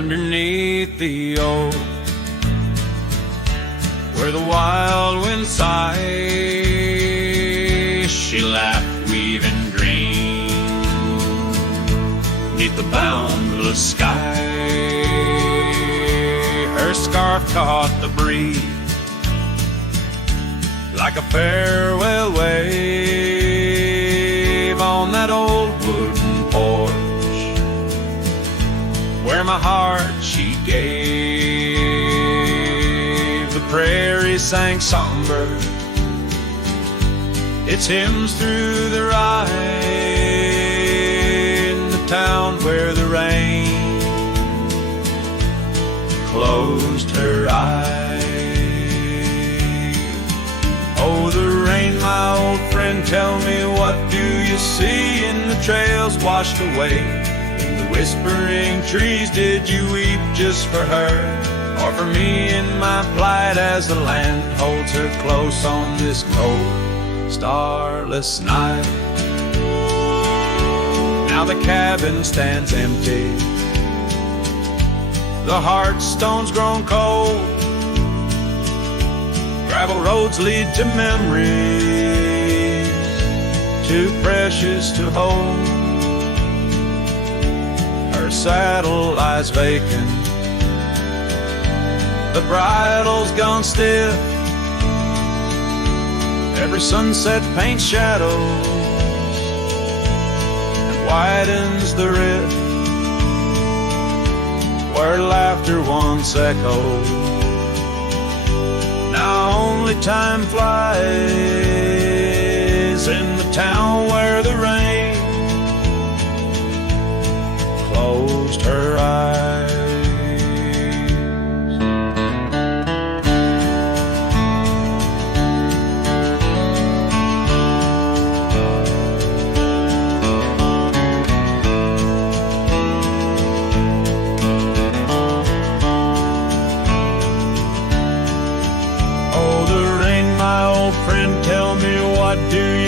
underneath the oak, where the wild wind sighs. She laughed, weaving green neath the boundless sky. Her scarf caught the breeze like a farewell wave on that old wooden porch where my heart she gave. The prairie sang songbird its hymns through the rye in the town where the rain closed her eyes. Oh, the rain, my old friend, tell me, what do you see in the trails washed away? In the whispering trees, did you weep just for her, or for me in my plight as the land holds her close on this cold, starless night? Now the cabin stands empty, the hearthstone's grown cold, gravel roads lead to memories too precious to hold. Her saddle lies vacant, the bridle's gone stiff, every sunset paints shadows and widens the rift where laughter once echoed. Now only time flies in the town where the rain closed her eyes.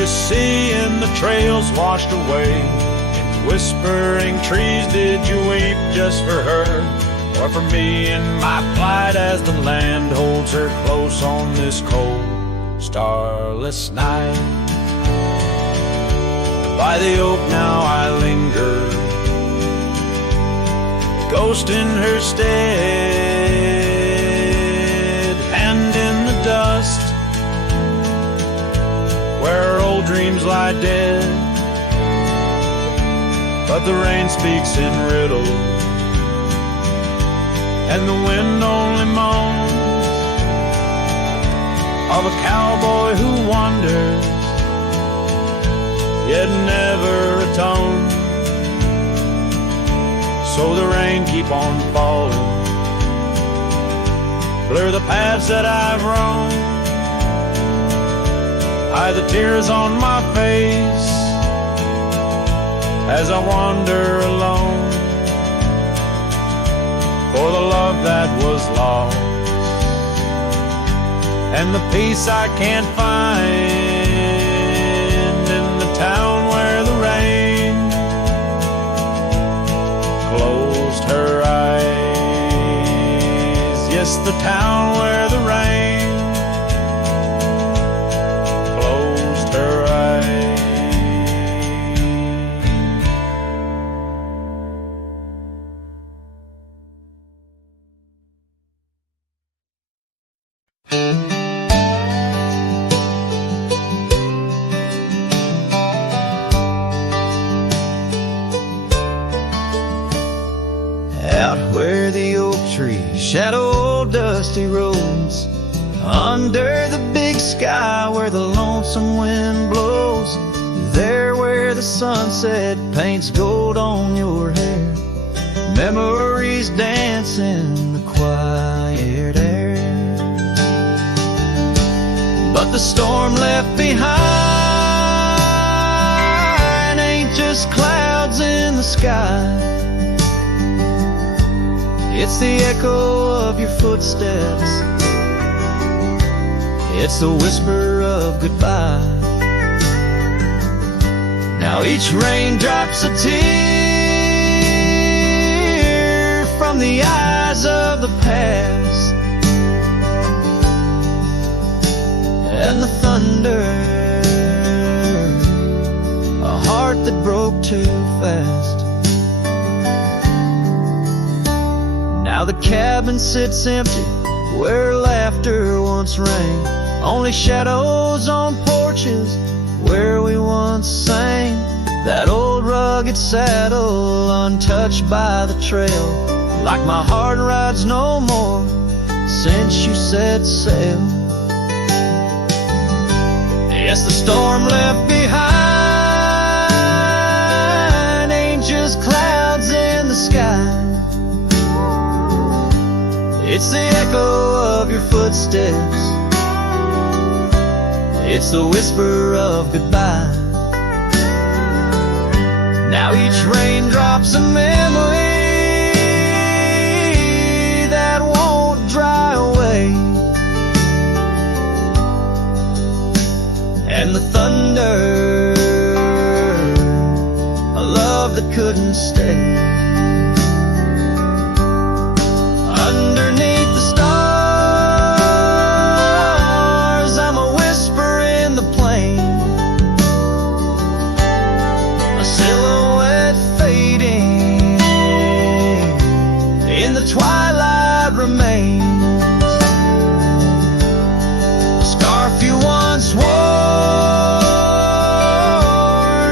See in the trails washed away, in the whispering trees, did you weep just for her, or for me in my plight as the land holds her close on this cold, starless night? By the oak now I linger, ghost in her stead, and in the dust where old dreams lie dead. But the rain speaks in riddles, and the wind only moans of a cowboy who wanders, yet never atones. So the rain keep on falling, blur the paths that I've roamed, hide the tears on my face as I wander alone for the love that was lost and the peace I can't find in the town where the rain closed her eyes. Yes, the town where the rain her eyes. Out where the oak trees shadow dusty roads, under the big sky where the lonesome wind blows, there where the sunset paints gold on your hair, memories dance in the quiet air. But the storm left behind ain't just clouds in the sky, it's the echo of your footsteps, it's the whisper of goodbye. Now each raindrop's a tear from from the eyes of the past, and the thunder, a heart that broke too fast. Now the cabin sits empty where laughter once rang, only shadows on porches where we once sang. That old rugged saddle untouched by the trail, like my heart rides no more since you set sail. Yes, the storm left behind ain't just clouds in the sky. It's the echo of your footsteps, it's the whisper of goodbye. Now each raindrop's a memory that won't dry away, and the thunder, a love that couldn't stay. Underneath the stars, I'm a whisper in the plain, a silhouette fading in the twilight remains. A scarf you once wore,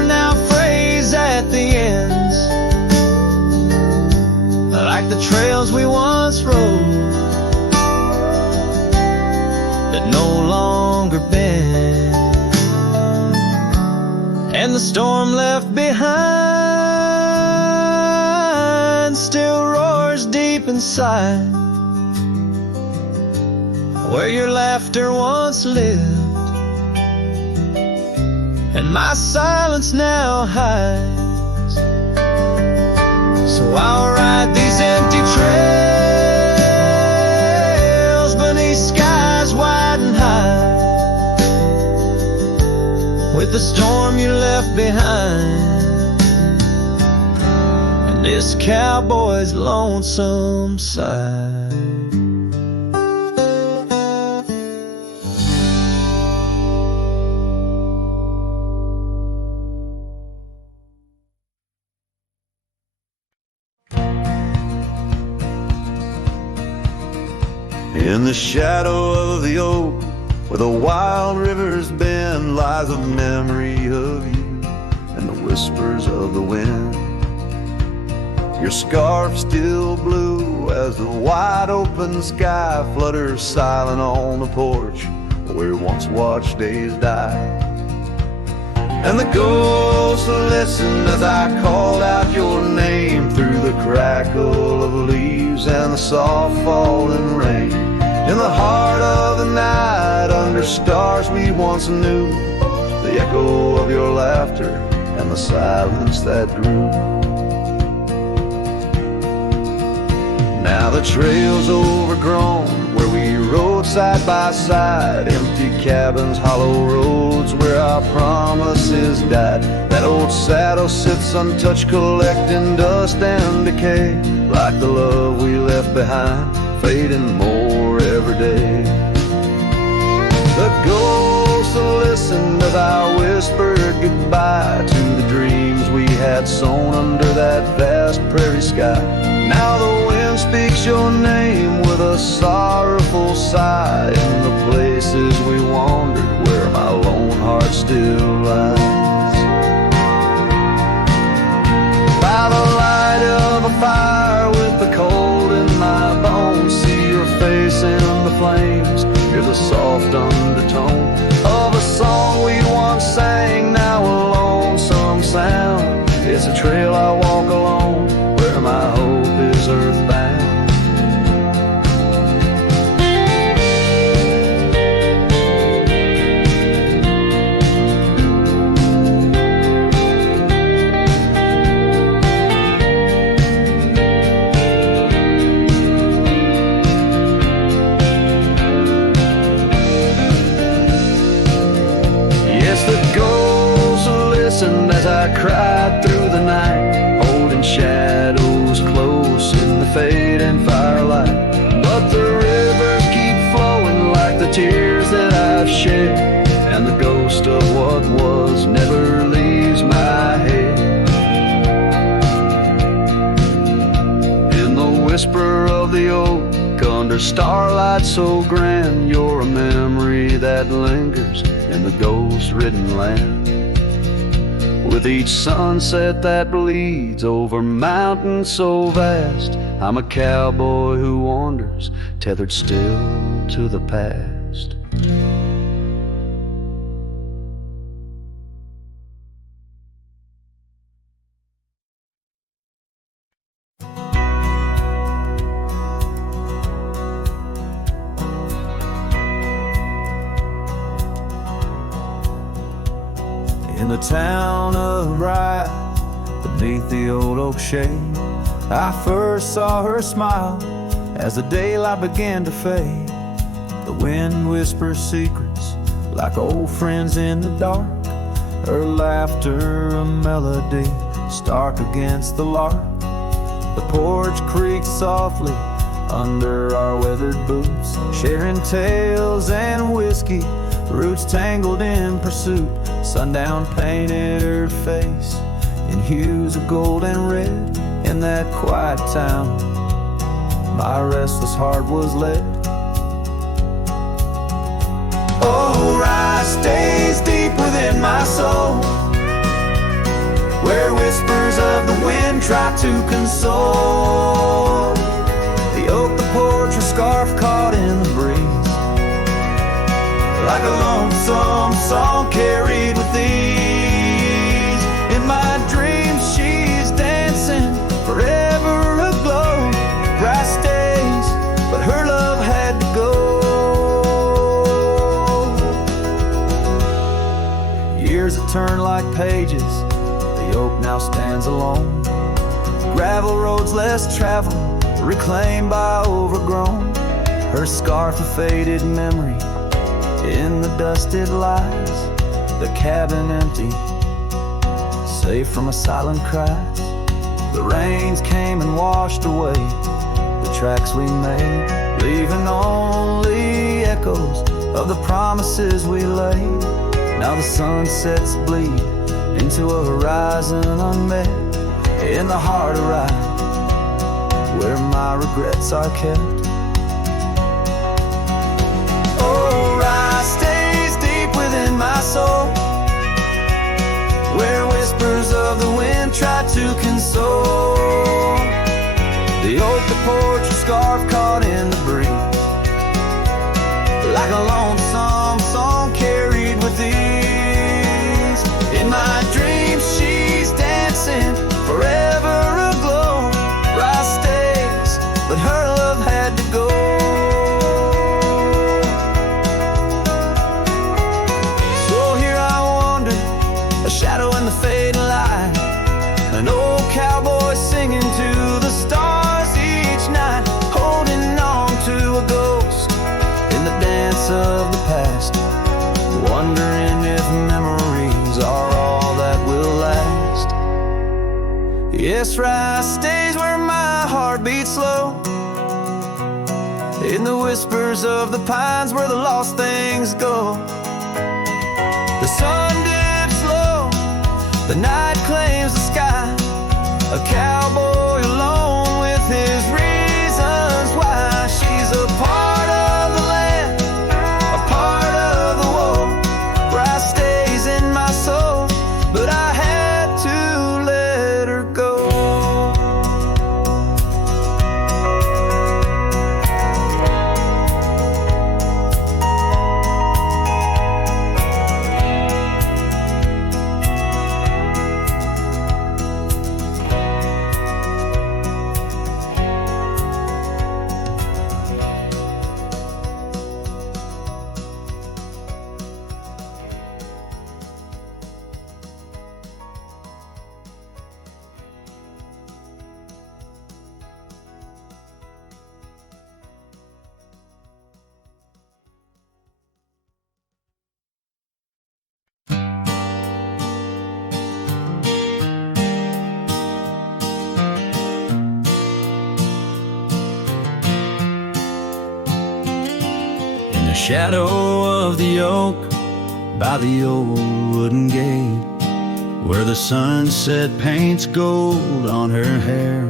now frays at the ends, like the trails we once rode that no longer bend. And the storm left behind still roars deep inside, where your laughter once lived and my silence now hides. So I'll ride these empty trails beneath skies wide and high, with the storm you left behind and this cowboy's lonesome side. In the shadow of the oak, where the wild rivers bend, lies a memory of you and the whispers of the wind. Your scarf still blue as the wide open sky flutters silent on the porch where we once watched days die. And the ghosts listened as I called out your name through the crackle of leaves and the soft falling rain. In the heart of the night, under stars we once knew, the echo of your laughter and the silence that grew. Now the trail's overgrown, where we rode side by side, empty cabins, hollow roads where our promises died. That old saddle sits untouched, collecting dust and decay, like the love we left behind, fading more every day. The ghosts listened as I whispered goodbye to the dreams we had sown under that vast prairie sky. Now the wind speaks your name with a sorrowful sigh in the places we wandered, where my lone heart still lies. By the light of a fire, with the cold in my bones, see your face in the flames. Hear the soft undertone of a song we once sang, now a lonesome sound. It's a trail I walk alone, where my hope is earthbound. As I cried through the night, holding shadows close in the fade whisper of the oak under starlight so grand. You're a memory that lingers in the ghost-ridden land. With each sunset that bleeds over mountains so vast, I'm a cowboy who wanders, tethered still to the past. In the town of Bryan, beneath the old oak shade, I first saw her smile as the daylight began to fade. The wind whispers secrets like old friends in the dark, her laughter a melody stark against the lark. The porch creaks softly under our weathered boots, sharing tales and whiskey, roots tangled in pursuit. Sundown painted her face in hues of gold and red. In that quiet town, my restless heart was led. Oh, rye stays deep within my soul, where whispers of the wind try to console. The oak, the porch, a scarf caught in the breeze, like a lonesome song carried with ease. In my dreams she's dancing, forever aglow. Grass stays, but her love had to go. Years have turned like pages, the oak now stands alone. Gravel roads less traveled, reclaimed by overgrown. Her scarf a faded memory, in the dusted lies, the cabin empty, safe from a silent cries. The rains came and washed away the tracks we made, leaving only echoes of the promises we laid. Now the sunsets bleed into a horizon unmet, in the heart of Rye, where my regrets are kept. In my soul, where whispers of the wind try to console. The oak, the porch, a scarf caught in the breeze, like a lonesome song carried with ease. In my dreams she's dancing, forever aglow. Rye stays, but her love had to go. Shadow in the fading light, an old cowboy singing to the stars each night, holding on to a ghost in the dance of the past, wondering if memories are all that will last. Yes, Rye stays where my heart beats slow, in the whispers of the pines where the lost things go. The sun dips low, the night claims the sky, a cowboy alone with his reasons why. She's a part of the land, a part of the woe. Rye stays in my soul, but I had to let her go. Shadow of the oak by the old wooden gate, where the sunset paints gold on her hair.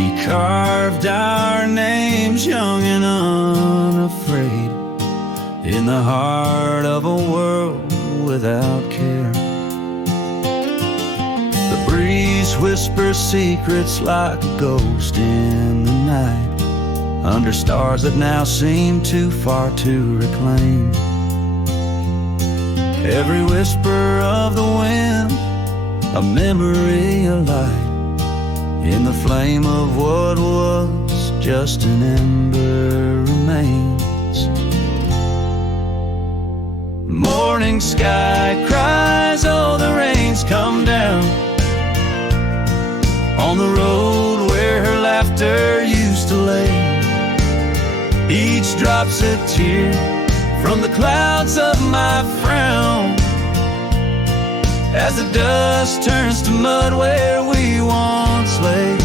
We carved our names young and unafraid in the heart of a world without care. The breeze whispers secrets like a ghost in the night, under stars that now seem too far to reclaim. Every whisper of the wind, a memory alight in the flame of what was just an ember remains. Morning sky cries, oh, the rain's come down on the road where her laughter used to lay. Each drop's a tear from the clouds of my frown, as the dust turns to mud where we once lay.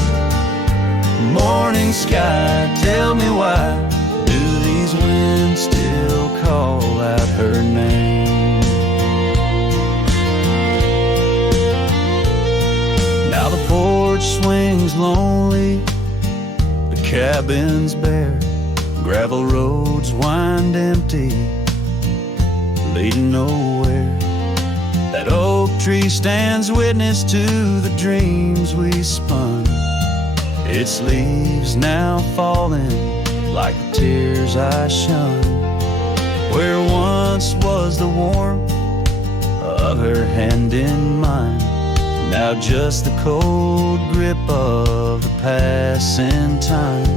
Morning sky, tell me why do these winds still call out her name? Now the porch swings lonely, the cabin's bare, gravel roads wind empty, leading nowhere. That oak tree stands witness to the dreams we spun, its leaves now falling like the tears I shun. Where once was the warmth of her hand in mine, now just the cold grip of the passing time.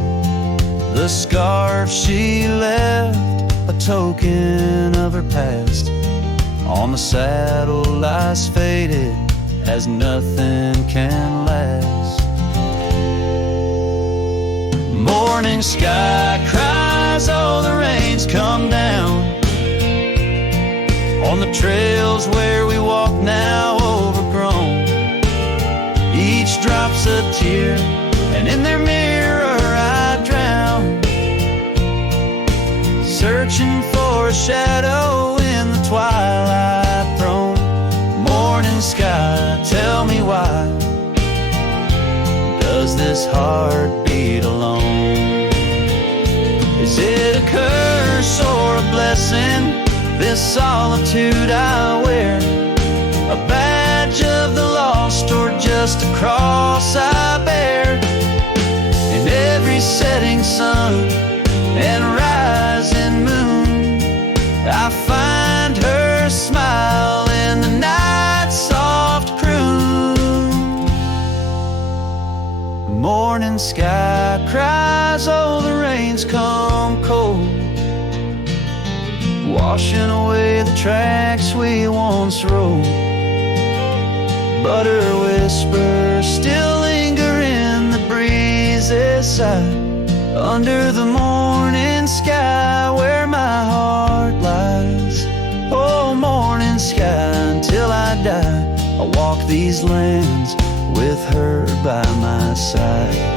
The scarf she left, a token of her past, on the saddle lies faded as nothing can last. Morning sky cries, oh, the rain's come down on the trails where we walk now overgrown. Each drop's a tear, and in their mirror I drown, searching for a shadow in the twilight throne. Morning sky, tell me why does this heart beat alone? Is it a curse or a blessing, this solitude I wear? A badge of the lost or just a cross I bear? In every setting sun and rising moon, I find her smile in the night's soft croon. The morning sky cries, oh, the rain's come cold, washing away the tracks we once rode. But her whispers still linger in the breeze's side, under the morning sky where my heart lies. Oh, morning sky, until I die, I'll walk these lands with her by my side.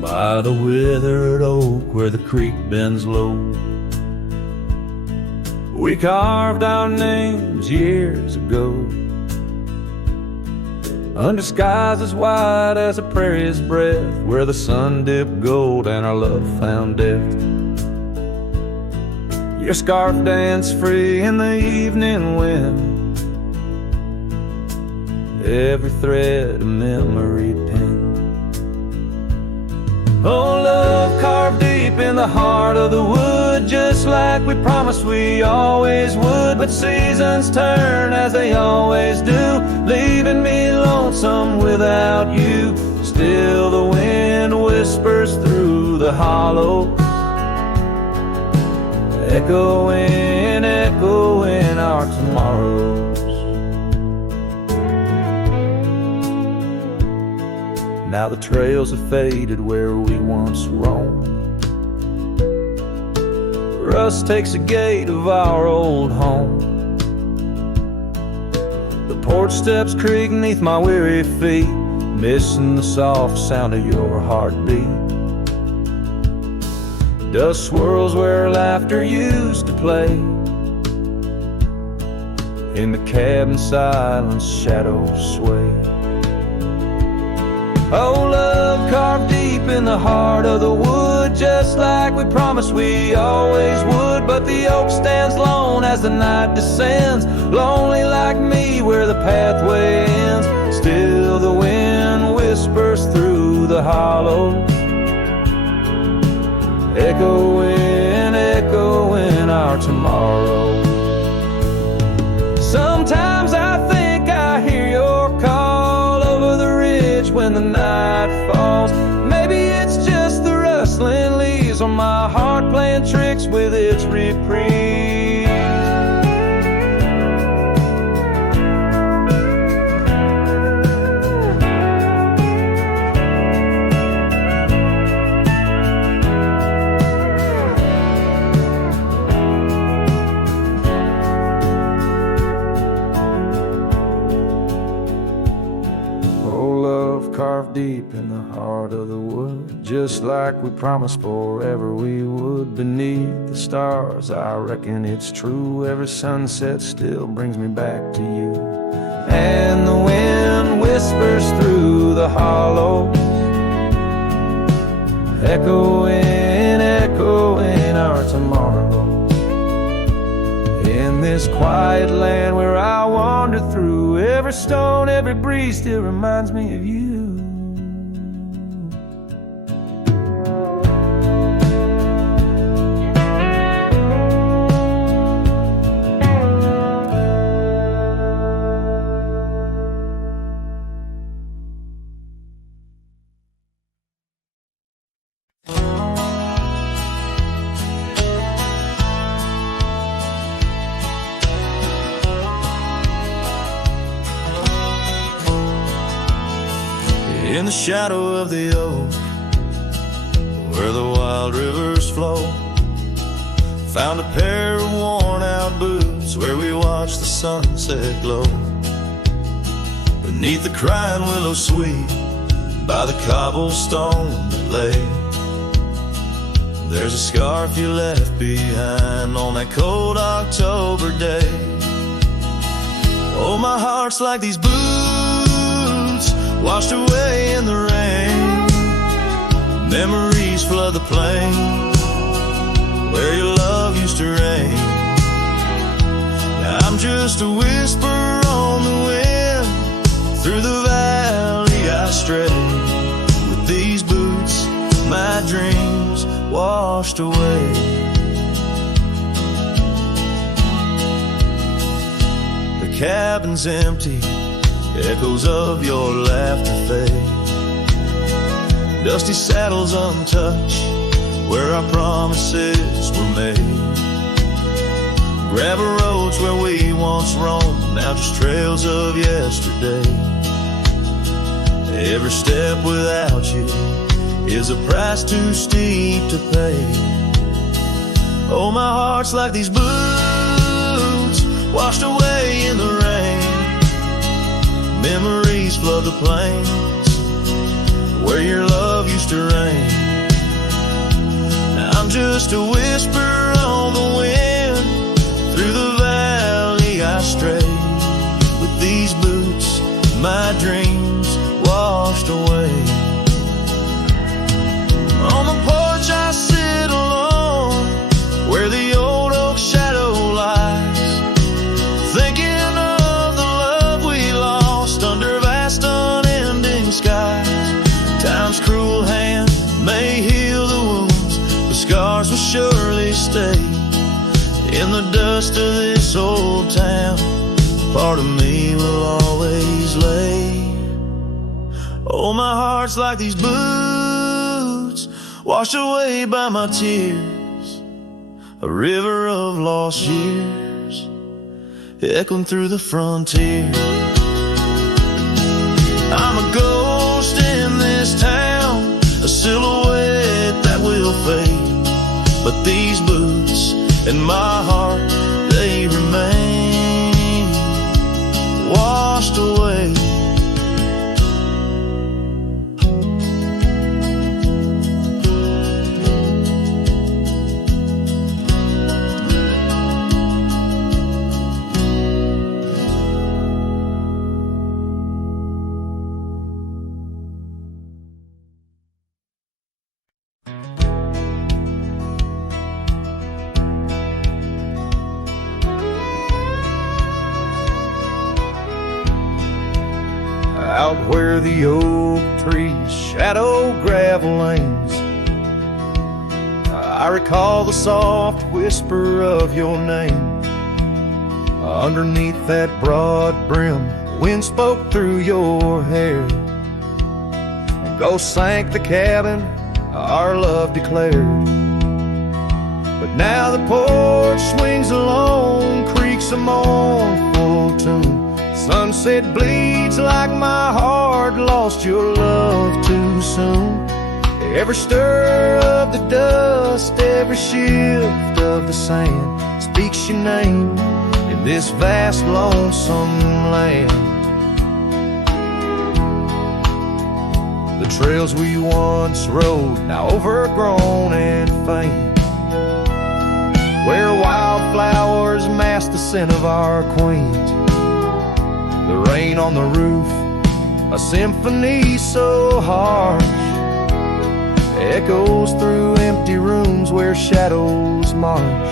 By the withered oak where the creek bends low, we carved our names years ago, under skies as wide as a prairie's breath, where the sun dipped gold and our love found death. Your scarf danced free in the evening wind, every thread a memory pinned. Oh, love carved deep in the heart of the wood, just like we promised we always would. But seasons turn as they always do, leaving me lonesome without you. Still the wind whispers through the hollow, echoing, echoing our tomorrows. Now the trails have faded where we once roamed, rust takes the gate of our old home. The porch steps creak beneath my weary feet, missing the soft sound of your heartbeat. Dust swirls where laughter used to play. In the cabin silence, shadows sway. Oh, love carved deep in the heart of the wood, just like we promised we always would. But the oak stands lone as the night descends, lonely like me where the pathway ends. Still the wind whispers through the hollow, echoing, echoing our tomorrow. Sometimes I think I hear your call over the ridge when the night falls. Maybe it's just the rustling leaves on my heart playing tricks with its reprieve. Carved deep in the heart of the wood, just like we promised forever we would. Beneath the stars, I reckon it's true, every sunset still brings me back to you. And the wind whispers through the hollow, echoing, echoing our tomorrow. In this quiet land where I wander through, every stone, every breeze still reminds me of you. In the shadow of the oak, where the wild rivers flow, found a pair of worn-out boots where we watched the sunset glow. Beneath the crying willow sweet, by the cobblestone that lay, there's a scarf you left behind on that cold October day. Oh, my heart's like these boots washed away in the rain. Memories flood the plain where your love used to reign. Now I'm just a whisper on the wind, through the valley I stray. With these boots, my dreams washed away. The cabin's empty, echoes of your laughter fade. Dusty saddles untouched, where our promises were made. Gravel roads where we once roamed, now just trails of yesterday. Every step without you is a price too steep to pay. Oh, my heart's like these boots washed away in the rain. Memories flood the plains where your love used to reign. Now I'm just a whisper on the wind, through the valley I stray. With these boots, my dreams washed away. On the porch I sit alone, where the old oak shadow lies, thinking of the love we lost under vast unending skies. Time's cruel hand may heal the wounds, but scars will surely stay. In the dust of this old town, part of me will always lay. Oh, my heart's like these boots washed away by my tears, a river of lost years echoing through the frontier. I'm a ghost in this town, a silhouette that will fade, but these boots, in my heart they remain, washed away. Out where the oak trees shadow gravel lanes, I recall the soft whisper of your name. Underneath that broad brim, wind spoke through your hair. Ghosts sank the cabin, our love declared. But now the porch swings alone, creaks a mournful tune. Sunset bleeds like my heart lost your love too soon. Every stir of the dust, every shift of the sand speaks your name in this vast lonesome land. The trails we once rode, now overgrown and faint, where wildflowers mask the scent of our queens. The rain on the roof, a symphony so harsh, echoes through empty rooms where shadows march.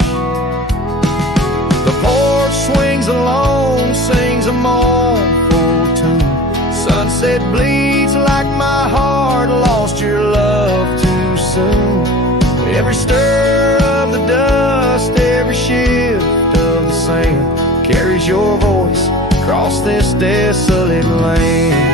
The porch swings alone, sings a mournful tune. Sunset bleeds like my heart lost your love too soon. Every stir of the dust, every shift of the sand carries your voice across this desolate land.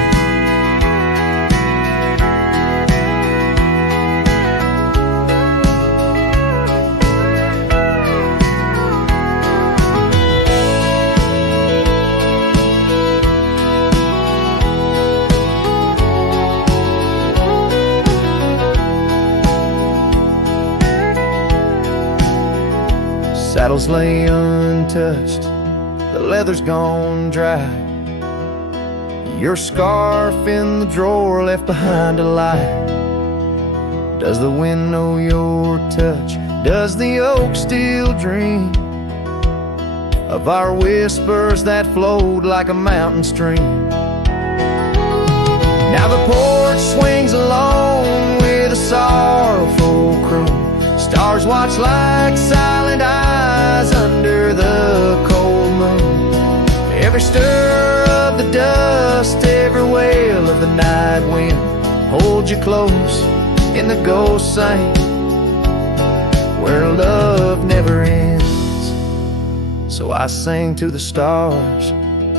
Saddles lay untouched, the leather's gone dry. Your scarf in the drawer left behind to lie. Does the wind know your touch? Does the oak still dream of our whispers that flowed like a mountain stream? Now the porch swings alone with a sorrowful croon. Stars watch like silent eyes under the cold moon. Every stir of the dust, every wail of the night wind hold you close in the ghost sing where love never ends. So I sing to the stars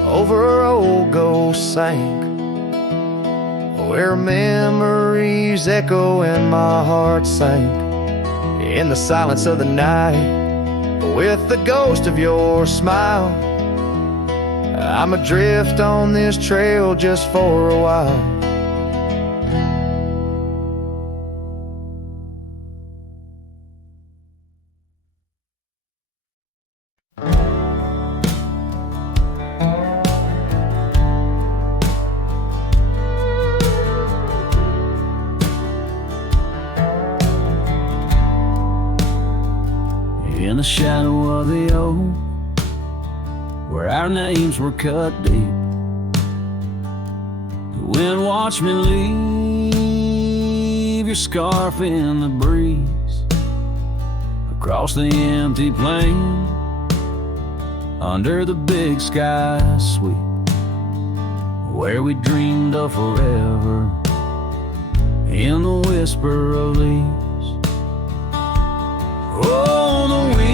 over old ghost sank, where memories echo and my heart sank in the silence of the night with the ghost of your smile. I'm adrift on this trail just for a while. In the shadow of the oak, where our names were cut deep, the wind watched me leave your scarf in the breeze, across the empty plain, under the big sky sweep, where we dreamed of forever, in the whisper of leaves. Oh, the wind,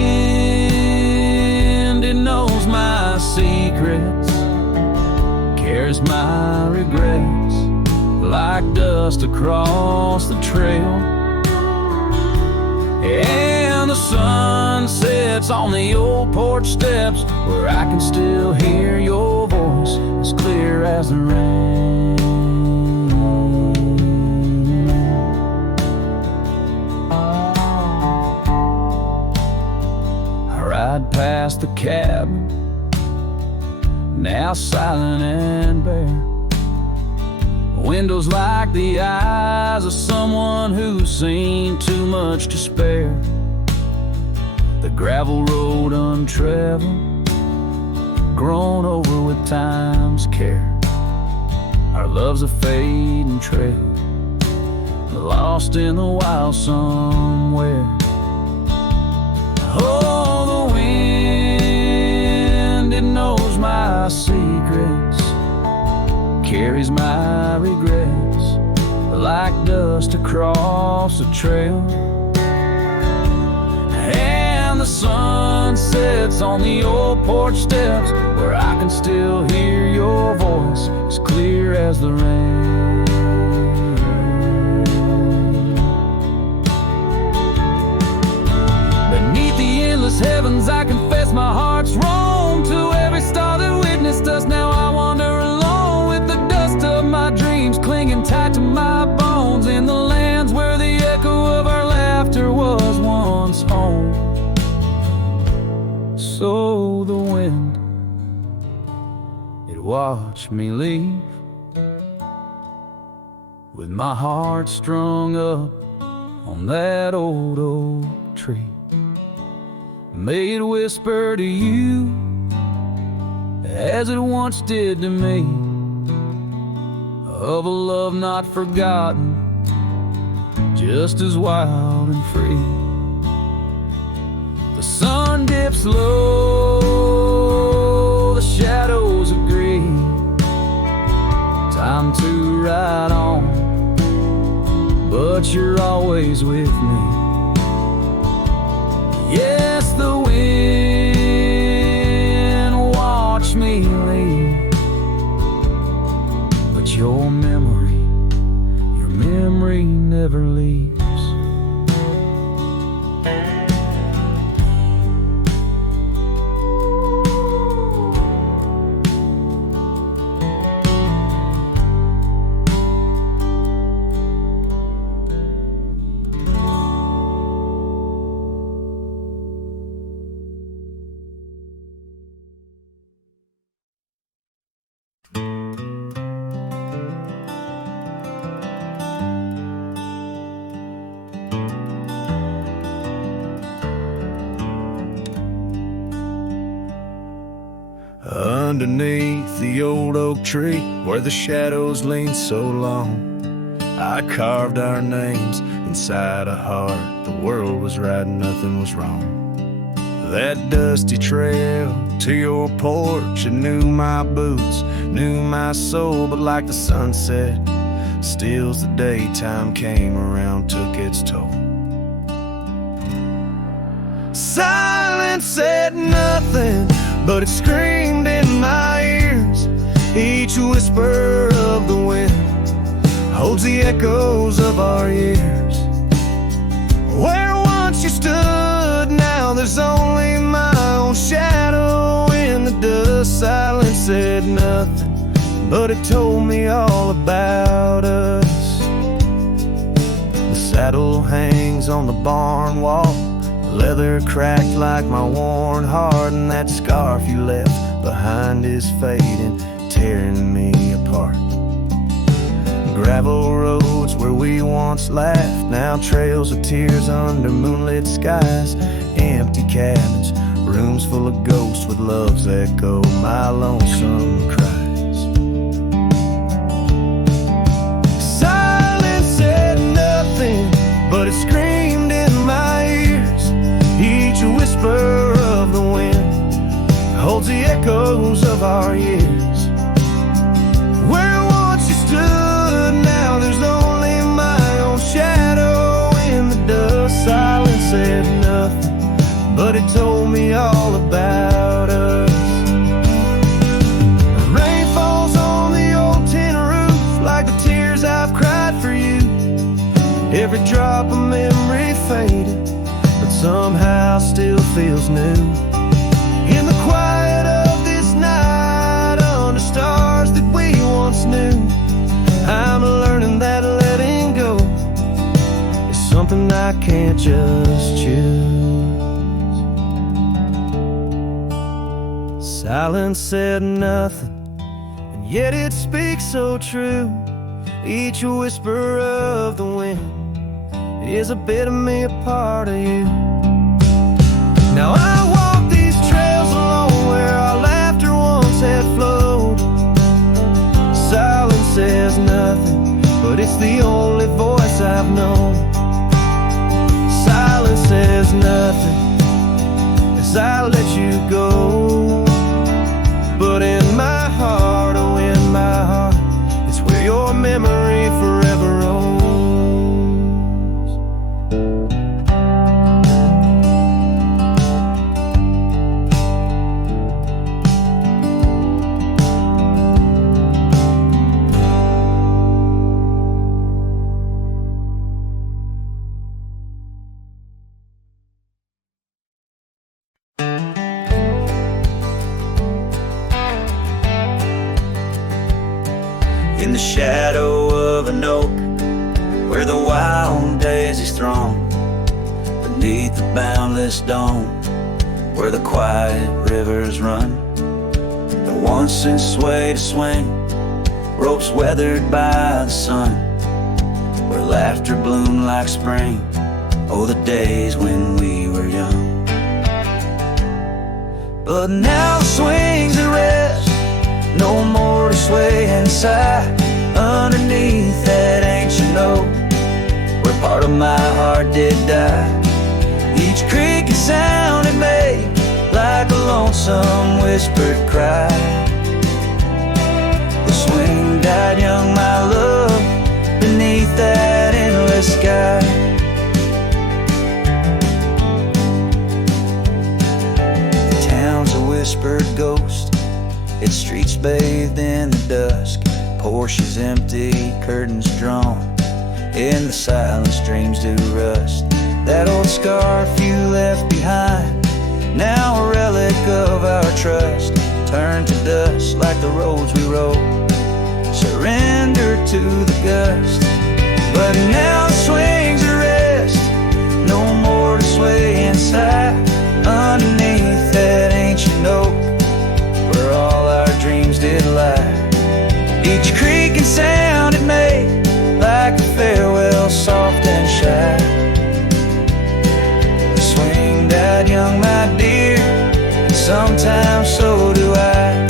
it knows my secrets, carries my regrets like dust across the trail. And the sun sets on the old porch steps, where I can still hear your voice as clear as the rain. now silent and bare. Windows like the eyes of someone who's seen too much to spare. The gravel road untraveled, grown over with time's care. Our love's a fading trail, lost in the wild somewhere. Oh, the wind, it knows my secrets, carries my regrets like dust across a trail. And the sun sets on the old porch steps, where I can still hear your voice as clear as the rain. Beneath the endless heavens, I confess my heart's roam to every star that witnessed us. Now I wander alone with the dust of my dreams clinging tight to my bones, in the lands where the echo of our laughter was once home. So the wind, it watched me leave, with my heart strung up on that old oak tree. May it whisper to you as it once did to me, of a love not forgotten, just as wild and free. The sun dips low, the shadows agree, time to ride on, but you're always with me. Yes, the wind watched me leave, but your memory never leaves. Underneath the old oak tree, where the shadows lean so long, I carved our names inside a heart. The world was right and nothing was wrong. That dusty trail to your porch, it knew my boots, knew my soul, but like the sunset steals the day, time came around, took its toll. Silence said nothing, but it screamed in my ears. Each whisper of the wind holds the echoes of our years. Where once you stood, now there's only my own shadow in the dust. Silence said nothing, but it told me all about us. The saddle hangs on the barn wall, leather cracked like my worn heart, and that scarf you left behind is fading, tearing me apart. Gravel roads where we once laughed, now trails of tears under moonlit skies. Empty cabins, rooms full of ghosts with love's echo, my lonesome cries. Silence said nothing, but it screamed in my ears. Each whisper of the wind holds the echoes of our years. Where once you stood, now there's only my own shadow in the dust. Silence said nothing, but it told me all about us. Rain falls on the old tin roof like the tears I've cried for you. Every drop of memory faded, but somehow still feels new. In the quiet of this night, under stars that we once knew, I'm learning that letting go is something I can't just choose. Silence said nothing, and yet it speaks so true. Each whisper of the wind is a bit of me, a part of you. Now I walk these trails alone where our laughter once had flowed. Silence says nothing, but it's the only voice I've known. Silence says nothing as I let you go. But in my heart, oh in my heart, it's where your memory forever owns. In the shadow of an oak, where the wild daisies throng, beneath the boundless dome, where the quiet rivers run, the once since sway to swing, ropes weathered by the sun, where laughter bloomed like spring, oh the days when we were young. But now the swings at rest, no more to sway and sigh, underneath that ancient oak, where part of my heart did die. Each creaking sound it made, like a lonesome whispered cry. The swing died young, my love, beneath that endless sky. The town's a whispered ghost, its streets bathed in the dusk, Porsches empty, curtains drawn, in the silence dreams do rust. That old scarf you left behind, now a relic of our trust, turned to dust like the roads we rode, surrendered to the gust. But now the swings are rest, no more to sway inside, underneath that ancient oak, where all our dreams did lie. Each creaking sound it made, like a farewell soft and shy. The swing died young, my dear, and sometimes so do I.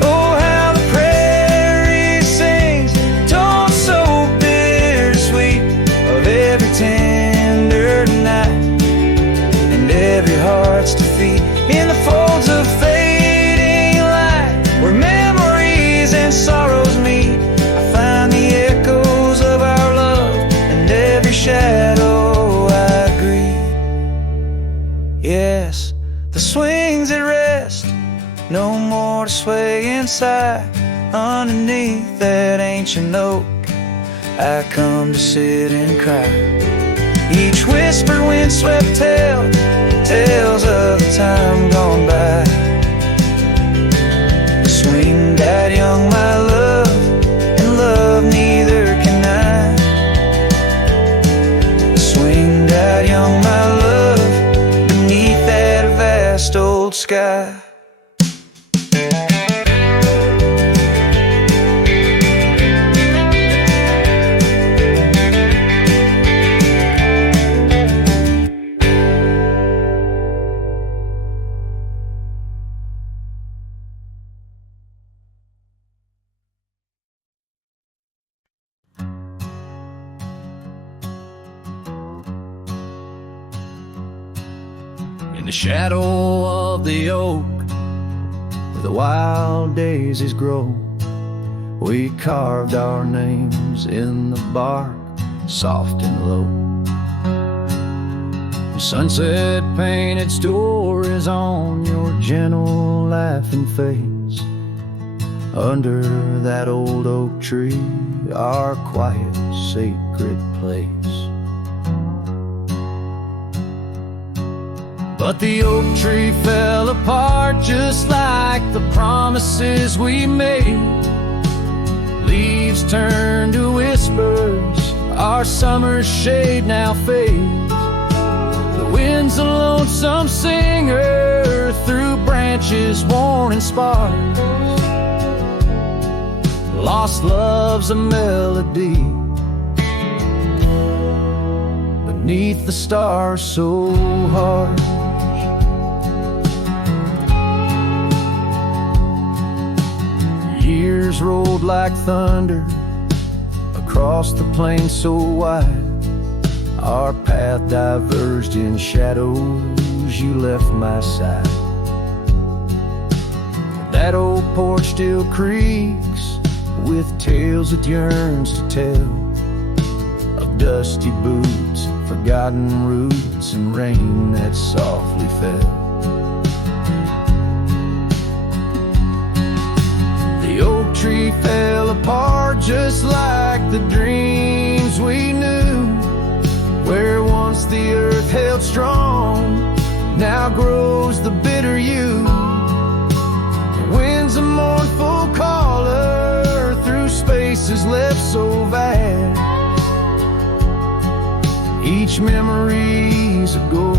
Oh, how the prairie sings, tones so bittersweet, of every tender night, and every heart's defeat, in the folds of fading light, where memories and sorrows meet. I find the echoes of our love, and every shadow I grieve. Yes, the swings at rest, no more to sway inside, underneath that ancient oak, I come to sit and cry. Each whispered windswept tale, tales of the time gone by. The swing died young, my love, and love neither can I. The swing died young, my love, beneath that vast old sky. In the shadow of the oak, where the wild daisies grow, we carved our names in the bark, soft and low. The sunset painted stories on your gentle laughing face, under that old oak tree, our quiet sacred place. But the oak tree fell apart just like the promises we made. Leaves turned to whispers, our summer's shade now fades. The The wind's a lonesome singer through branches worn and sparse. Lost love's a melody beneath the stars so harsh. Years rolled like thunder across the plain so wide. Our path diverged in shadows, you left my side. That old porch still creaks with tales it yearns to tell, of dusty boots, forgotten roots, and rain that softly fell. The oak tree fell apart just like the dreams we knew. Where once the earth held strong, now grows the bitter yew. The wind's a mournful caller through spaces left so vast. Each memory's a ghost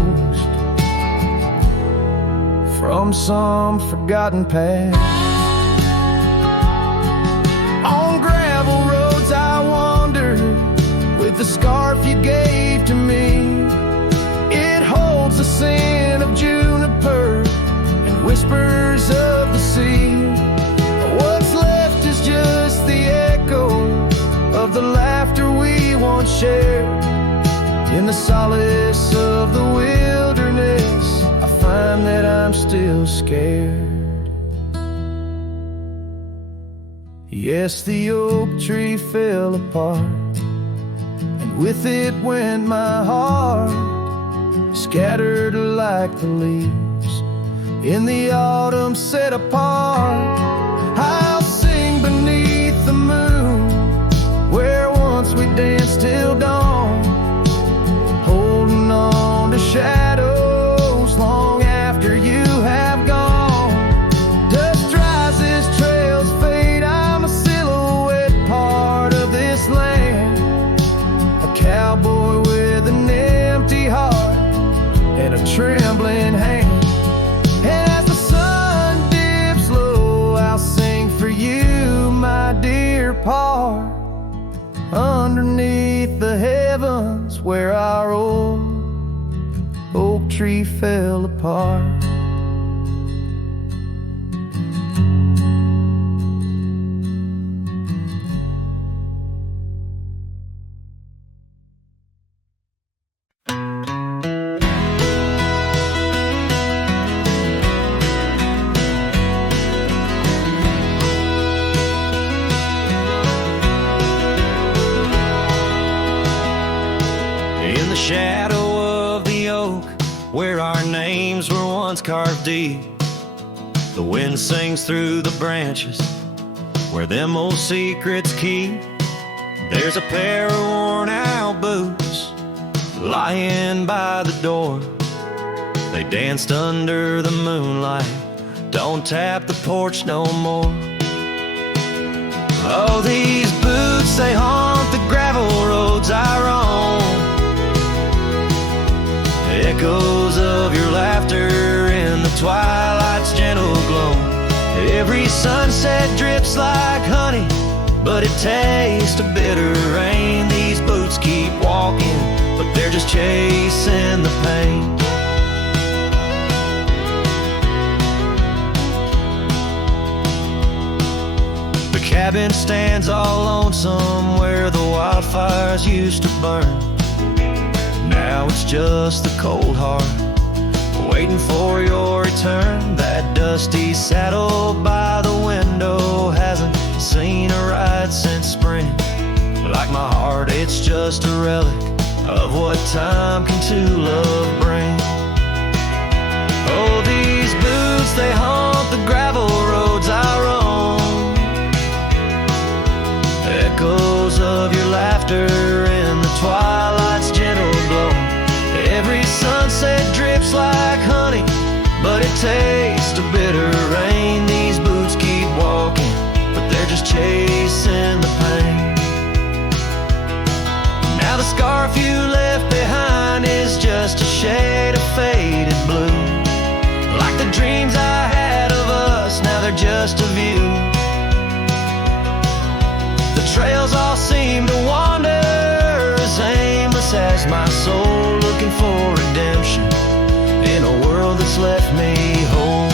from some forgotten past. On gravel roads I wandered with the scarf you gave to me. It holds the scent of juniper and whispers of the sea. What's left is just the echo of the laughter we once shared. In the solace of the wilderness, I find that I'm still scared. Yes, the oak tree fell apart, and with it went my heart, scattered like the leaves in the autumn set apart. I'll sing beneath the moon where once we danced till dawn, holding on to shadows long after you have gone. Dust rises, trails fade, I'm a silhouette part of this land, a cowboy with an empty heart and a trembling hand. And as the sun dips low, I'll sing for you, my dear part, underneath the heavens where our old oak tree fell apart. In the shadow of the oak, where our names were once carved deep, the wind sings through the branches, where them old secrets keep. There's a pair of worn out boots lying by the door. They danced under the moonlight, don't tap the porch no more. Oh, these boots, they haunt the gravel roads I roam, echoes of your laughter in the twilight's gentle glow. Every sunset drips like honey, but it tastes of bitter rain. These boots keep walking, but they're just chasing the pain. The cabin stands all lonesome where the wildfires used to burn. Now it's just the cold heart waiting for your return. That dusty saddle by the window hasn't seen a ride since spring. Like my heart, it's just a relic of what time can to love bring. Oh, these boots, they haunt the gravel roads I roam, echoes of your laughter in the twilight's gentle glow. Every sunset drips like honey, but it tastes of bitter rain. These boots keep walking, but they're just chasing the pain. Now the scarf you left behind is just a shade you. The trails all seem to wander as aimless as my soul, looking for redemption in a world that's left me whole.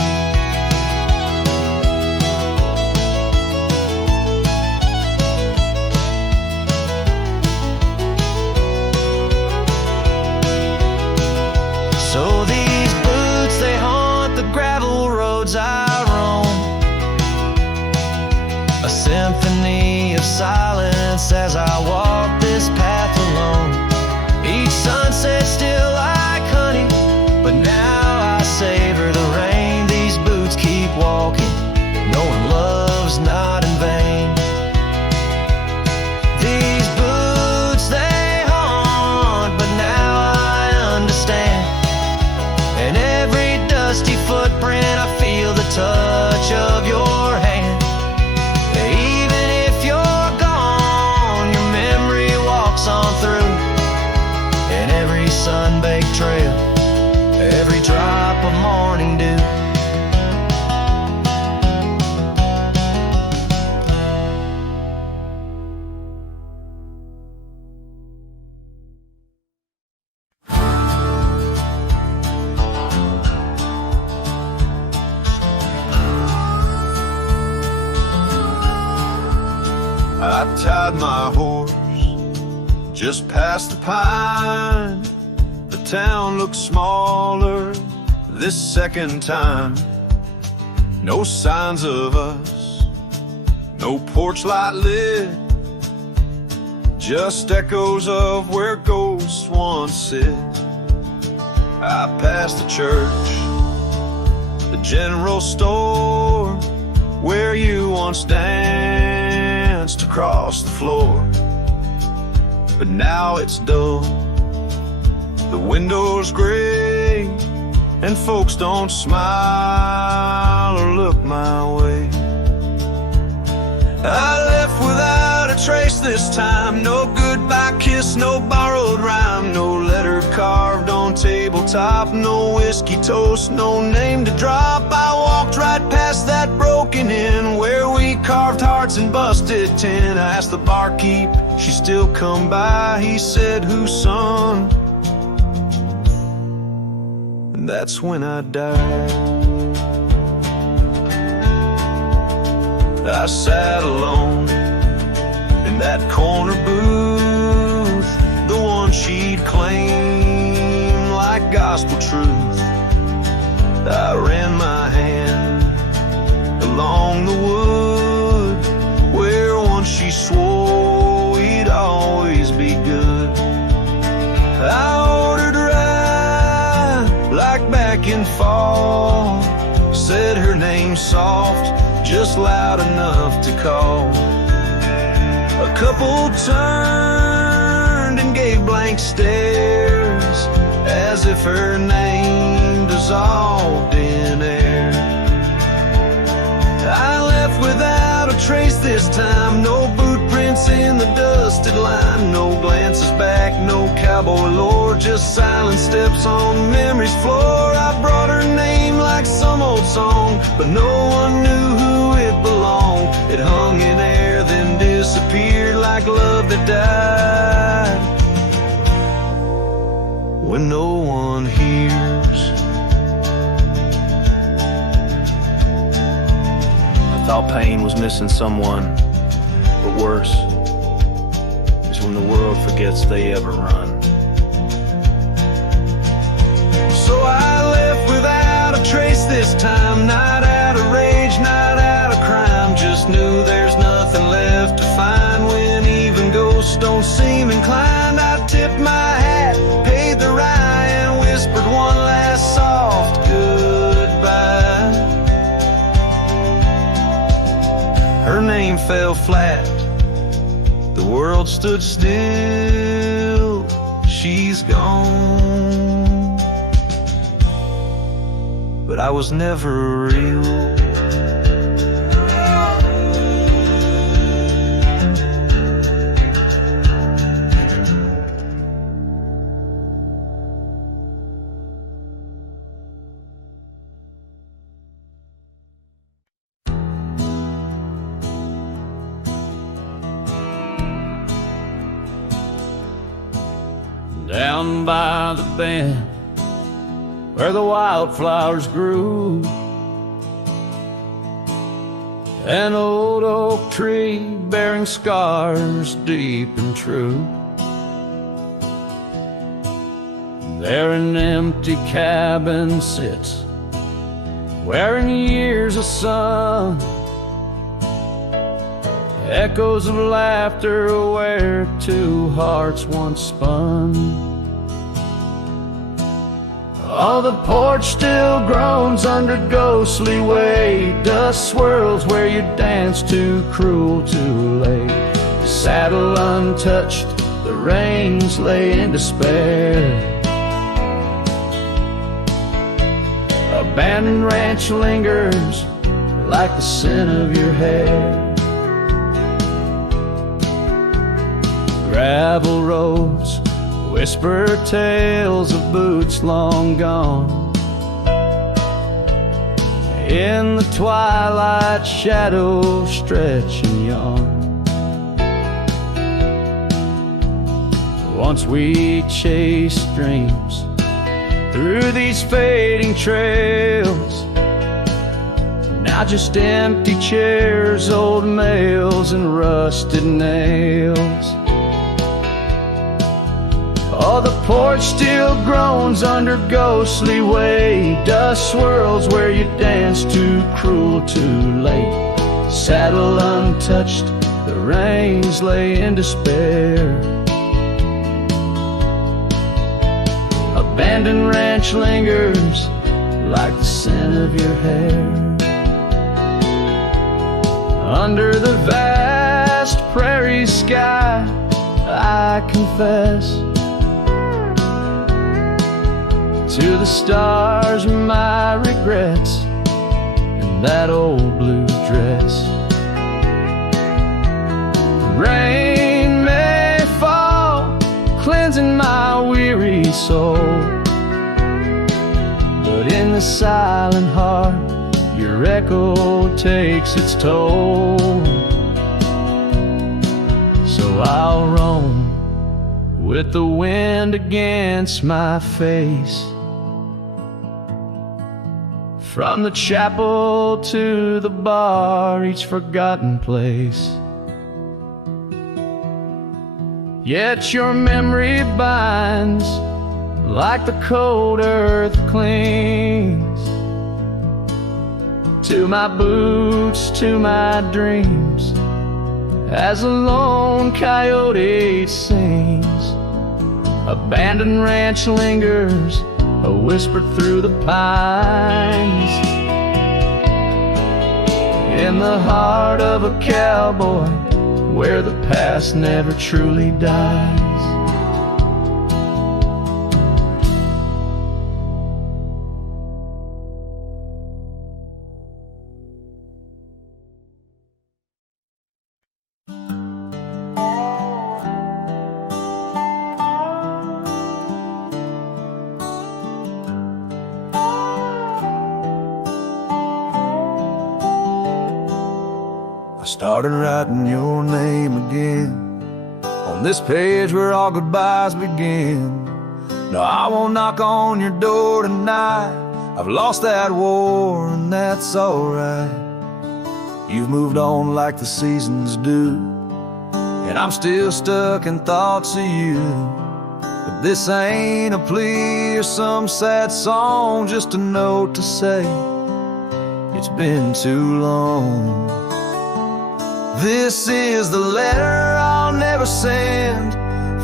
So these boots, they haunt the gravel roads I roam, a symphony of silence as I walk this path alone. Each sunset still like honey, but now I savor the rain. These boots keep walking, knowing love's not in vain. These boots, they haunt, but now I understand. In every dusty footprint I feel the touch of your hand. Even if you're gone, your memory walks on through. In every sun-baked trail, every drop of morning dew. I tied my horse just past the pine. The town looks smaller this second time. No signs of us, no porch light lit, just echoes of where ghosts once sit. I passed the church, the general store, where you once danced across the floor. But now it's dull, the window's gray, and folks don't smile or look my way. I left without a trace this time. No goodbye kiss, no borrowed rhyme, no letter carved on tabletop, no whiskey toast, no name to drop. I walked right past that broken inn where we carved hearts and busted tin. I asked the barkeep, she still come by. He said, whose son? And that's when I died. I sat alone in that corner booth, the one she'd claim like gospel truth. I ran my hand along the wood where once she swore we'd always be good. I ordered rye like back in fall, said her name soft, just loud enough to call. A couple turned and gave blank stares as if her name dissolved in air. I left without a trace this time, no boot prints in the dusted line, no glances back, no cowboy lore, just silent steps on memory's floor. I brought her name like some old song, but no one knew who it belonged. It hung in air, then disappeared like love that died when no one hears. I thought pain was missing someone, but worse is when the world forgets they ever run. So I left without a trace this time, not out of rage, not out of crime, just knew there's nothing left to find when even ghosts don't seem inclined. I tipped my hat, paid the rye, and whispered one last soft goodbye. Her name fell flat, the world stood still, she's gone, but I was never real. down by the bend where the wildflowers grew. An old oak tree bearing scars deep and true. There an empty cabin sits, wearing years of sun, echoes of laughter where two hearts once spun. Oh, the porch still groans under ghostly weight. Dust swirls where you danced too cruel, too late. The saddle untouched, the reins lay in despair. Abandoned ranch lingers like the scent of your hair. Gravel roads whisper tales of boots long gone. In the twilight, shadows stretch and yawn. Once we chased dreams through these fading trails. Now just empty chairs, old mails, and rusted nails. Oh, the porch still groans under ghostly weight. Dust swirls where you danced too cruel, too late. Saddle untouched, the reins lay in despair. Abandoned ranch lingers like the scent of your hair. Under the vast prairie sky, I confess to the stars my regrets and that old blue dress. Rain may fall, cleansing my weary soul, but in the silent heart your echo takes its toll. So I'll roam with the wind against my face, from the chapel to the bar, each forgotten place. Yet your memory binds like the cold earth clings to my boots, to my dreams, as a lone coyote sings. Abandoned ranch lingers, a whisper through the pines, in the heart of a cowboy where the past never truly dies. I started writing your name again on this page where all goodbyes begin. No, I won't knock on your door tonight. I've lost that war and that's alright. You've moved on like the seasons do, and I'm still stuck in thoughts of you. But this ain't a plea or some sad song, just a note to say it's been too long. This is the letter I'll never send,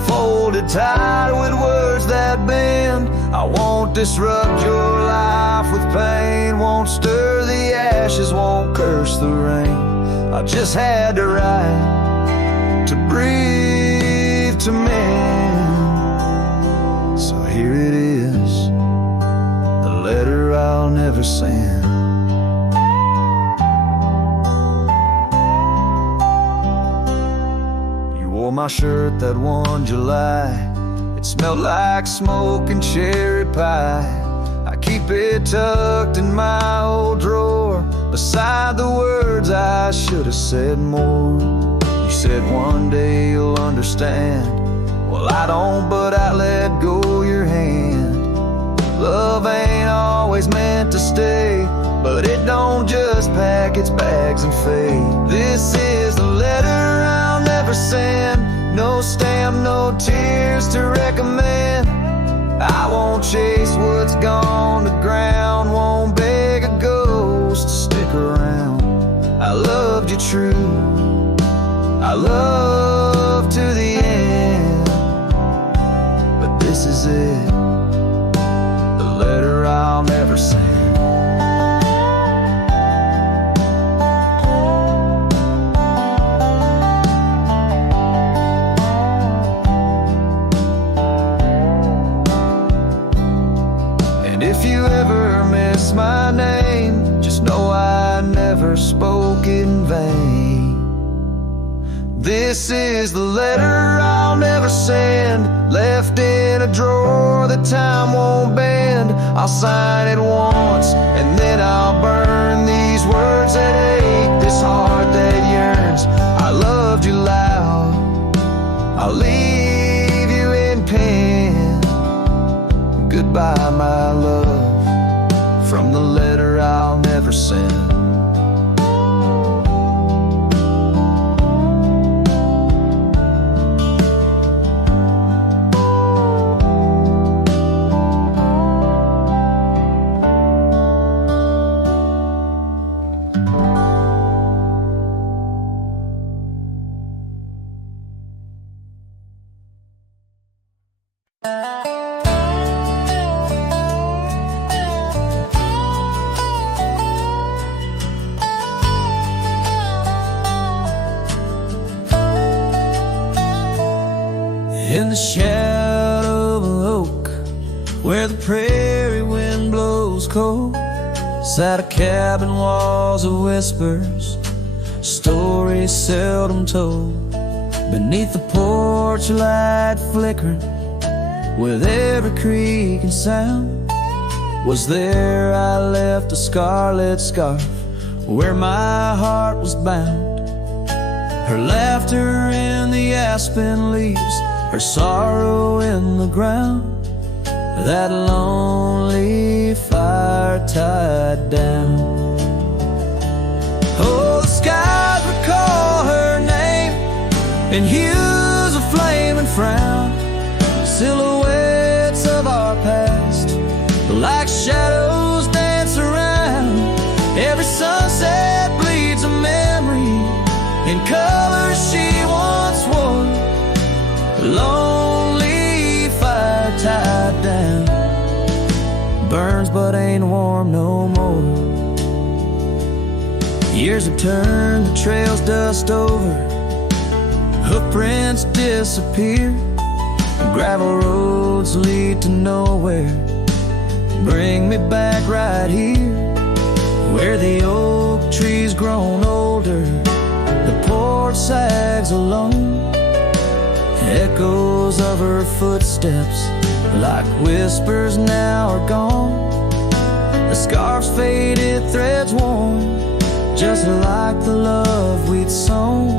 folded tight with words that bend. I won't disrupt your life with pain, won't stir the ashes, won't curse the rain. I just had to write, to breathe, to mend. So here it is, the letter I'll never send. My shirt that one July, it smelled like smoke and cherry pie. I keep it tucked in my old drawer, beside the words I should have said more. You said one day you'll understand Well, I don't, but I let go your hand. Love ain't always meant to stay, but it don't just pack its bags and fade. This is the letter I'll never send. No stamp, no tears to recommend. I won't chase what's gone to ground, won't beg a ghost to stick around. I loved you true, I love to the end, but this is it, the letter I'll never send. If you ever miss my name, just know I never spoke in vain. This is the letter I'll never send, left in a drawer that time won't bend. I'll sign it once and then I'll burn these words that ache, this heart that yearns. I loved you loud, I'll leave you in pen. Goodbye, my love, from the letter I'll never send. In the shadow of an oak, where the prairie wind blows cold, sat a cabin, walls of whispers, stories seldom told. Beneath the porch light flickering, with every creak and sound, was there I left a scarlet scarf where my heart was bound. Her laughter in the aspen leaves, her sorrow in the ground, that lonely fire tied down. Oh, the skies recall her name in hues of flame and frown, silhouettes of our past, like shadows dance around. Every sunset bleeds a memory in colors she once wore. Lonely fire tied down, burns but ain't warm no more. Years have turned the trails dust over, hoofprints disappear, gravel roads lead to nowhere. Bring me back right here, where the oak tree's grown older, the porch sags alone. Echoes of her footsteps, like whispers, now are gone. The scarf's faded, threads worn, just like the love we'd sown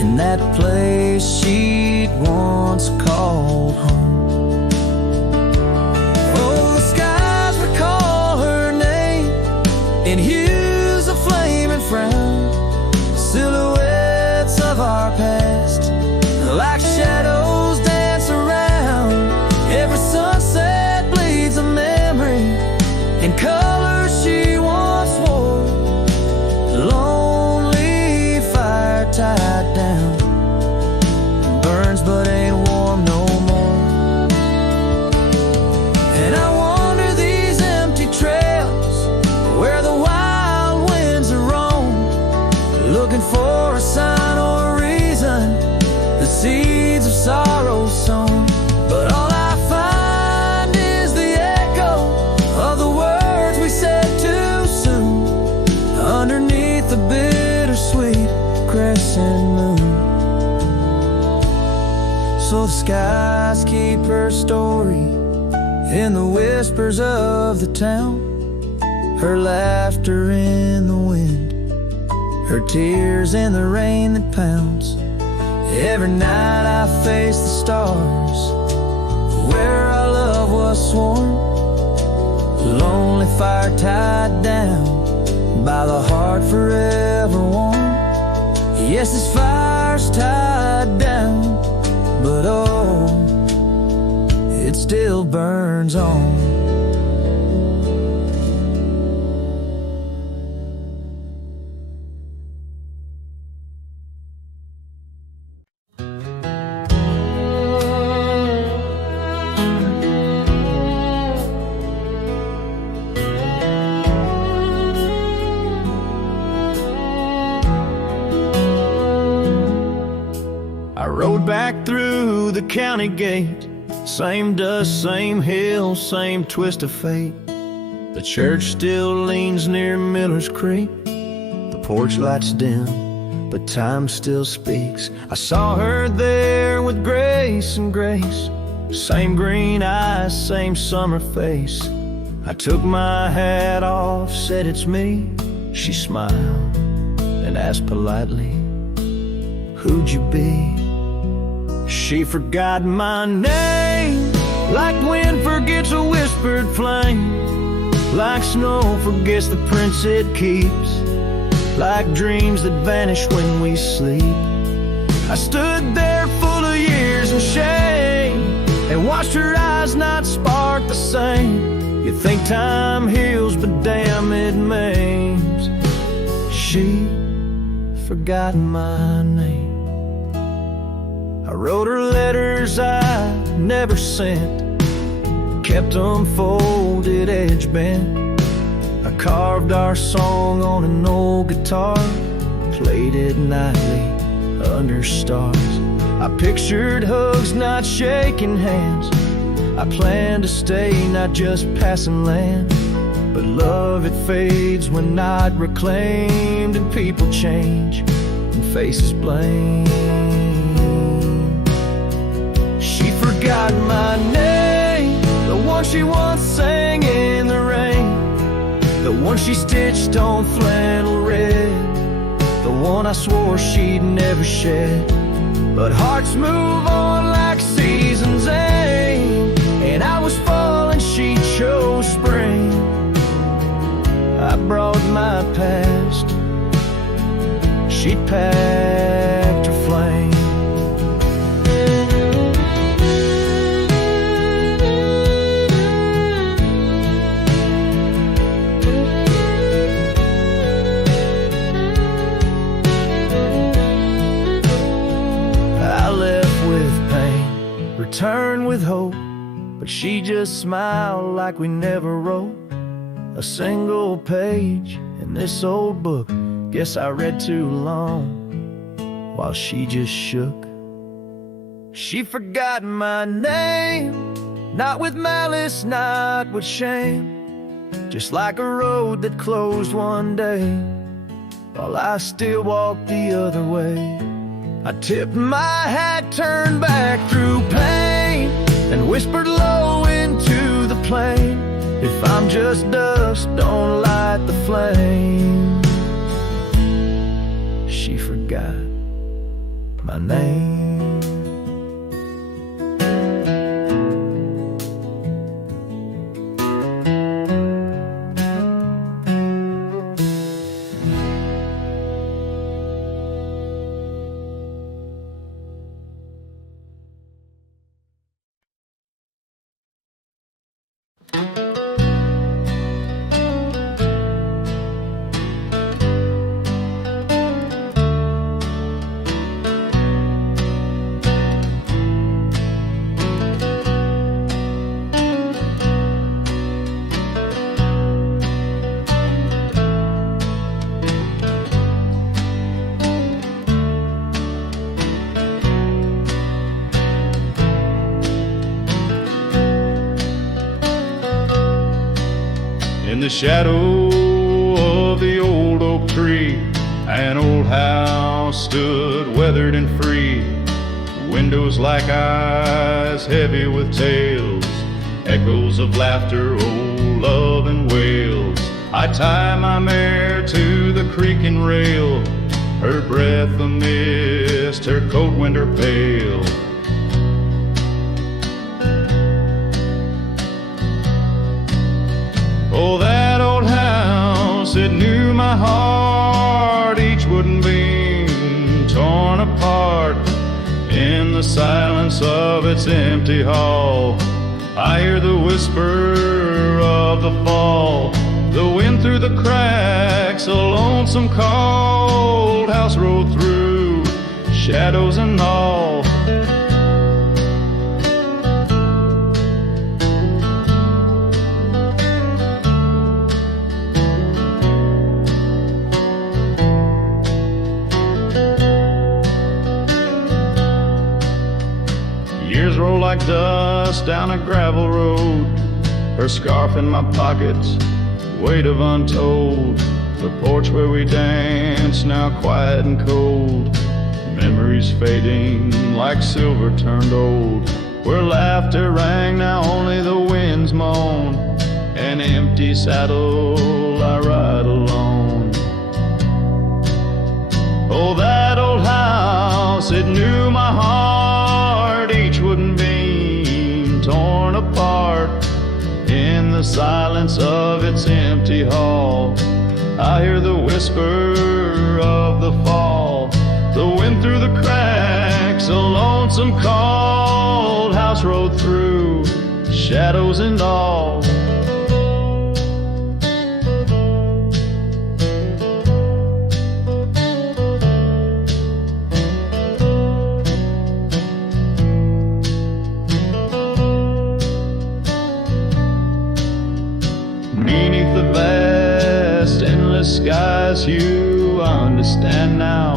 in that place she'd once called home. Oh, the skies recall her name in hues of flame and frown, silhouettes of our past, like shadows dance around. Every sunset bleeds a memory in colors she once wore. Lonely fire tied down, burns but ain't warm no more. And I wander these empty trails where the wild winds are roam, looking for a sign or a reason, the seeds of sorrow sown. But all I find is the echo of the words we said too soon, underneath the bittersweet crescent moon. So the skies keep her story in the whispers of the town, her laughter in the wind, her tears in the rain that pounds. Every night I face the stars, where our love was sworn. Lonely fire tied down by the heart forever warm. Yes, this fire's tied down, but oh, it still burns on. Rode back through the county gate, same dust, same hill, same twist of fate. The church still leans near Miller's Creek. The porch lights dim, but time still speaks. I saw her there with grace and grace, same green eyes, same summer face. I took my hat off, said it's me. She smiled and asked politely, who'd you be? She forgot my name, like wind forgets a whispered flame, like snow forgets the prints it keeps, like dreams that vanish when we sleep. I stood there full of years and shame, and watched her eyes not spark the same. You think time heals, but damn it maims. She forgot my name. I wrote her letters I never sent, kept them folded, edge bent. I carved our song on an old guitar, played it nightly under stars. I pictured hugs, not shaking hands. I planned to stay, not just passing land. But love, it fades when not reclaimed, and people change and faces blame. She forgot my name, the one she once sang in the rain, the one she stitched on flannel red, the one I swore she'd never shed. But hearts move on like seasons aim, and I was fall and she chose spring. I brought my past, she packed her flame. Return with hope, but she just smiled like we never wrote a single page in this old book. Guess I read too long while she just shook. She forgot my name, not with malice, not with shame, just like a road that closed one day while I still walked the other way. I tipped my hat, turned back through pain, and whispered low into the plain, if I'm just dust, don't light the flame. She forgot my name. In the shadow of the old oak tree, an old house stood weathered and free. Windows like eyes heavy with tales, echoes of laughter, old love and wails. I tie my mare to the creaking rail, her breath a mist, her coat winter pale. Oh, that old house, it knew my heart, each wooden beam torn apart. In the silence of its empty hall, I hear the whisper of the fall. The wind through the cracks, a lonesome cold house rolled through, shadows and all. Years roll like dust down a gravel road, her scarf in my pockets, weight of untold. The porch where we danced, now quiet and cold. Memories fading like silver turned old. Where laughter rang, now only the winds moan. An empty saddle, I ride alone. Oh, that old house, it knew my heart, each wooden beam torn apart. In the silence of its empty hall, I hear the whisper of the fall. The wind through the cracks, a lonesome cold house rode through, shadows and all. Beneath the vast, endless sky's hue, I understand now,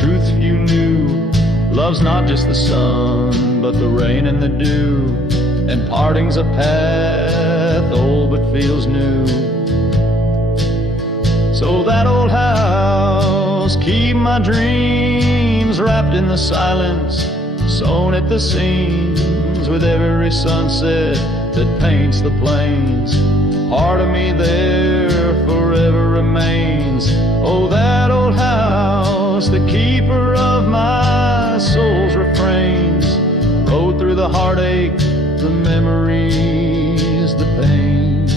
truth few knew. Love's not just the sun, but the rain and the dew. And parting's a path, old but feels new. So that old house, keep my dreams wrapped in the silence, sewn at the seams with every sunset that paints the plains. Part of me there forever remains. Oh, that old house, the keeper of my soul's refrains. Rode through the heartache, the memories, the pains.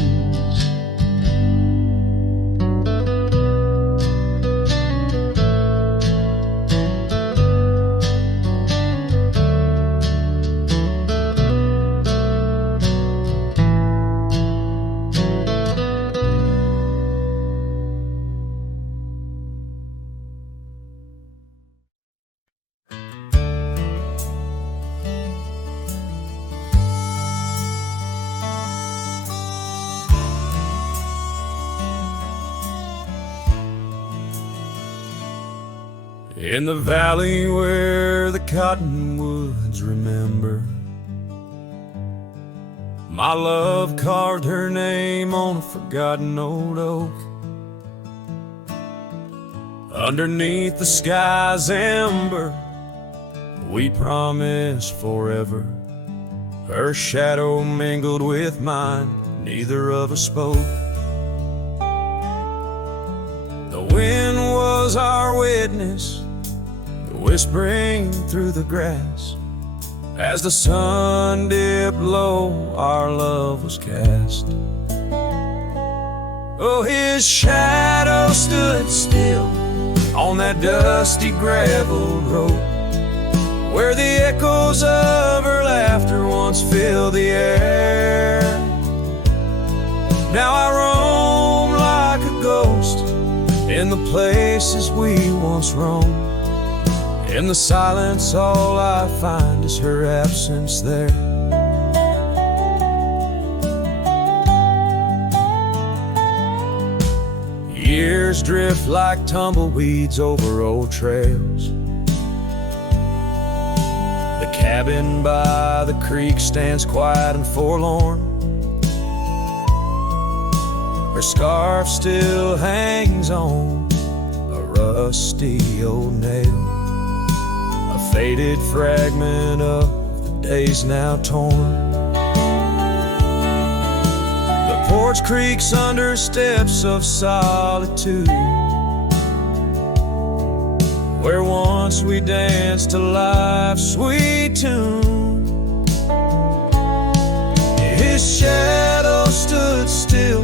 In the valley where the cottonwoods remember, my love carved her name on a forgotten old oak. Underneath the sky's ember, we promised forever. Her shadow mingled with mine, neither of us spoke. The wind was our witness, whispering through the grass. As the sun dipped low, our love was cast. Oh, his shadow stood still on that dusty gravel road, where the echoes of her laughter once filled the air. Now I roam like a ghost in the places we once roamed. In the silence, all I find is her absence there. Years drift like tumbleweeds over old trails. The cabin by the creek stands quiet and forlorn. Her scarf still hangs on a rusty old nail, a faded fragment of the days now torn. The porch creaks under steps of solitude. where once we danced to life's sweet tune. His shadow stood still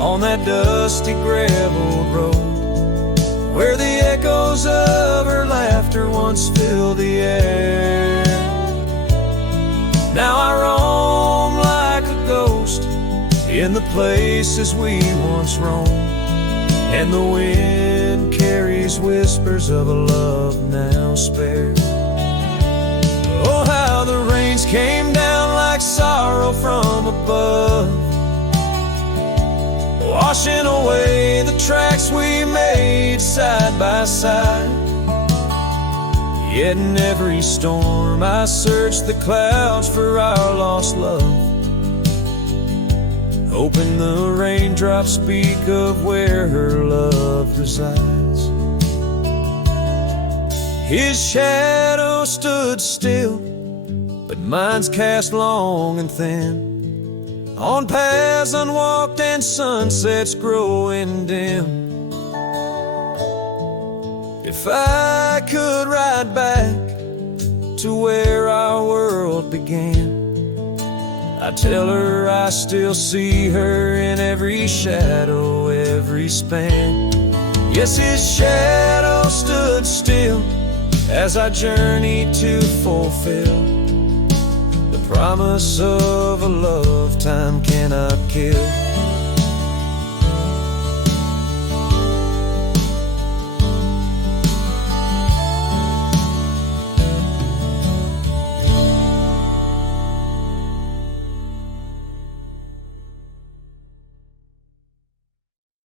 on that dusty gravel road, where the echoes of her laughter once filled the air. Now I roam like a ghost in the places we once roamed, and the wind carries whispers of a love now spared. Oh, how the rains came down like sorrow from above, washing away the tracks we made side by side. Yet in every storm I search the clouds for our lost love, hoping the raindrops speak of where her love resides. His shadow stood still, but mine's cast long and thin, on paths unwalked and sunsets growing dim. If I could ride back to where our world began, I'd tell her I still see her in every shadow, every span. Yes, his shadow stood still as I journeyed to fulfill the promise of a love time cannot kill.